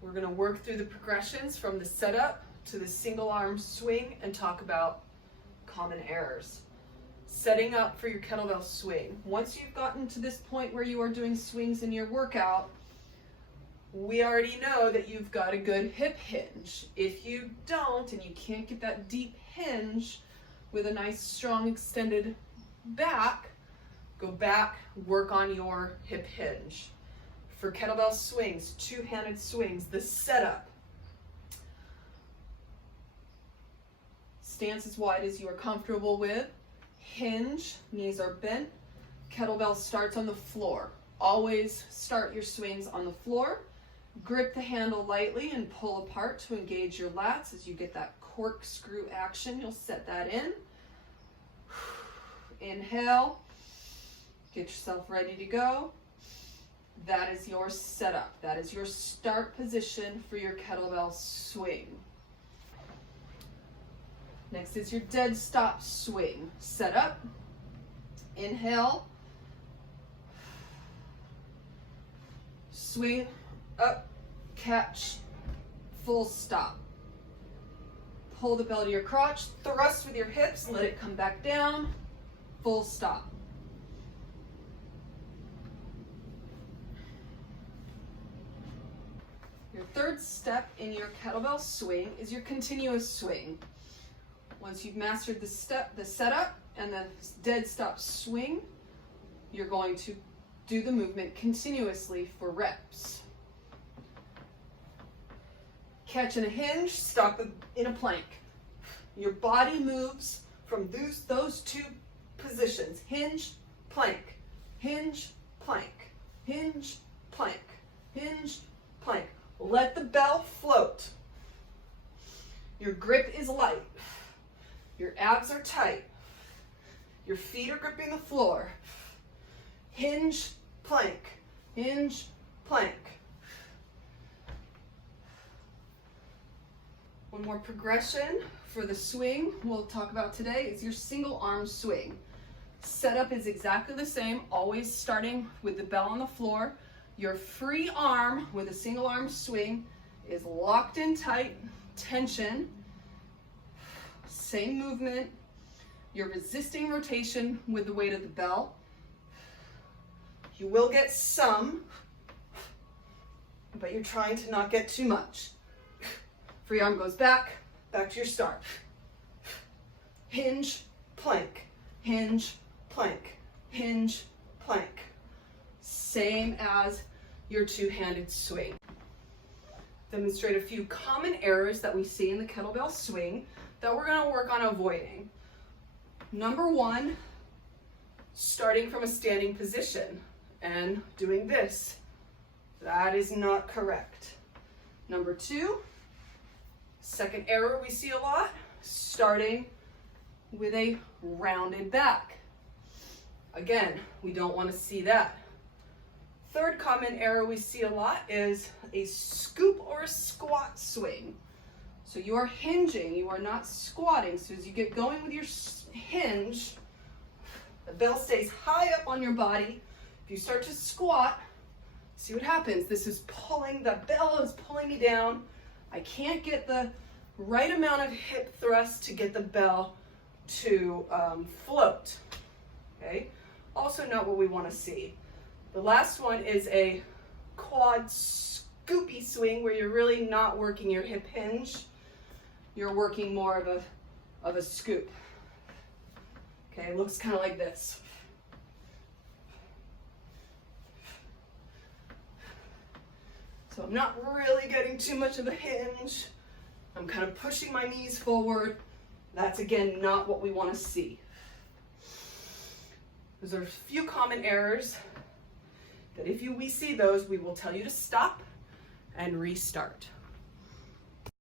We're going to work through the progressions from the setup to the single arm swing and talk about common errors. Setting up for your kettlebell swing. Once you've gotten to this point where you are doing swings in your workout, we already know that you've got a good hip hinge. If you don't, and you can't get that deep hinge with a nice strong extended back, go back, work on your hip hinge. For kettlebell swings, two-handed swings, the setup. Stance as wide as you are comfortable with. Hinge, knees are bent. Kettlebell starts on the floor. Always start your swings on the floor. Grip the handle lightly and pull apart to engage your lats. As you get that corkscrew action, you'll set that in. Inhale. Get yourself ready to go. That is your setup. That is your start position for your kettlebell swing. Next is your dead stop swing. Set up. Inhale. Swing up, catch, full stop. Pull the bell to your crotch, thrust with your hips, let it come back down, full stop. Your third step in your kettlebell swing is your continuous swing. Once you've mastered the setup and the dead stop swing, you're going to do the movement continuously for reps. Catch in a hinge, stop in a plank. Your body moves from those two positions. Hinge, plank, hinge, plank, hinge, plank, hinge, plank. Let the bell float. Your grip is light. Your abs are tight. Your feet are gripping the floor. Hinge, plank, hinge, plank. One more progression for the swing we'll talk about today is your single arm swing. Setup is exactly the same, always starting with the bell on the floor. Your free arm with a single arm swing is locked in tight, tension, same movement. You're resisting rotation with the weight of the bell. You will get some, but you're trying to not get too much. Free arm goes back to your start. Hinge, plank, hinge, plank, hinge, plank. Same as your two-handed swing. Demonstrate a few common errors that we see in the kettlebell swing that we're going to work on avoiding. Number one, starting from a standing position and doing this. That is not correct. Number two, second error we see a lot, starting with a rounded back. Again, we don't want to see that. Third common error we see a lot is a scoop or a squat swing. So you are hinging, you are not squatting. So as you get going with your hinge, the bell stays high up on your body. If you start to squat, see what happens. This is pulling, the bell is pulling me down. I can't get the right amount of hip thrust to get the bell to float. Okay? Also not what we want to see. The last one is a quad scoopy swing where you're really not working your hip hinge. You're working more of a scoop. Okay, it looks kind of like this. So I'm not really getting too much of a hinge. I'm kind of pushing my knees forward. That's, again, not what we want to see. Those are a few common errors that if we see those, we will tell you to stop and restart.